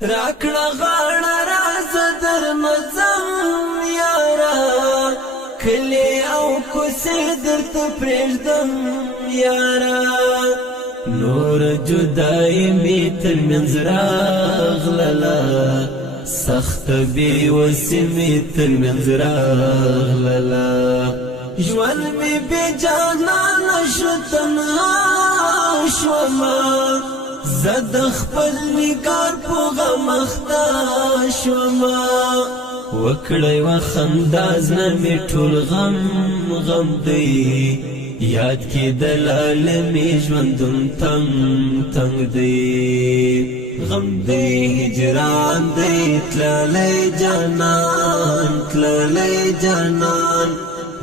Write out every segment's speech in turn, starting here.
راکړه غاړه راز در مزم یارا کلی او کوسه درته پرېږدم یارا نور جدای می تر منځ راغلله سخت بې وسې می تر منځ راغلله ژوند می بې جانانه شو تنها شومه زه د خپل نګار په غم اخته شومه وکړی وه خندا زړه مې ټول غم دی یاد کېدل مې ژوندون تنګ دی غم دی هجران دی تللی جانان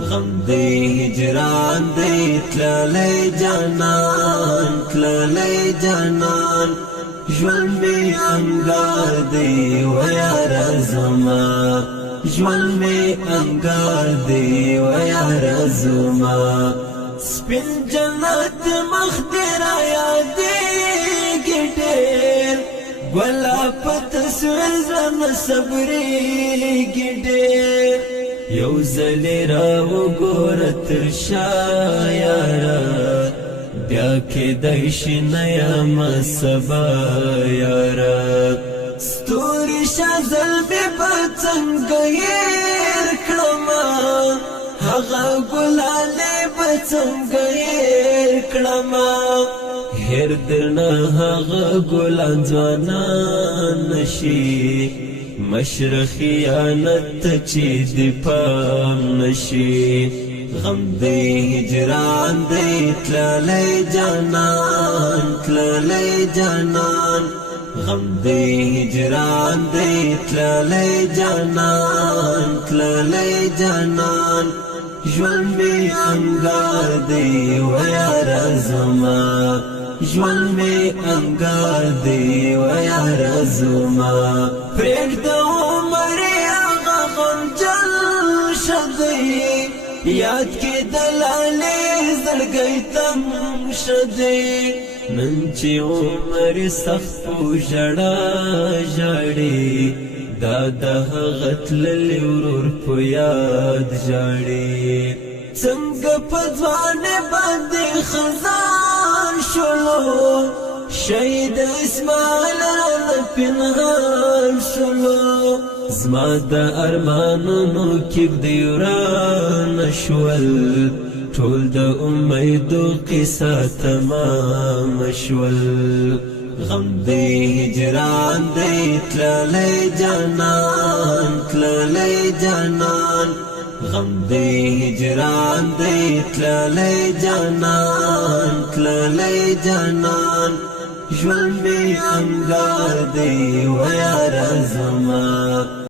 غم دی هجران دی تللی جانان ژوند می انګار دی و یاره زما ژوند می انګار دی و یاره زما سپین جنت مخ دې را یادېږي ډېر ګله په تصویر زړه نه صبرېږي ډېر یو ځلې راوګوره تر شا یاره بیا کېدای شي نه یمه سبا یاره ستوري شه زلمې به څنګه هېر کړمه هغه ګلالې به څنګه هېر کړمه هېر درنه هغه ګلان ځوانان نشي مشر خیانت ته چې د پام نشي غم دی هجران دی تللی جانان غم دی هجران دی تللی جانان ژوند می انګار دی و یاره زما ژوند می انګار دی و یاره زما پرېږده عمر هغه غمجن شه دی یاد کېدلالې زړګی تم شه دی نن چې عمر سخت په ژړا ژاړي دا د هغه تللي ورور په یاد ژاړي څنګه په ځوانۍ باندې خزان شولو شهید اسماعیل رانه پنهان شولو زما د ارمانونو کېږدۍ ورانه شول ټول د امیدو قصه تمام شول غم دی هجران دی تللی جانان غم دی هجران دی تللی جانان ژوند می انګار دی و یاره زما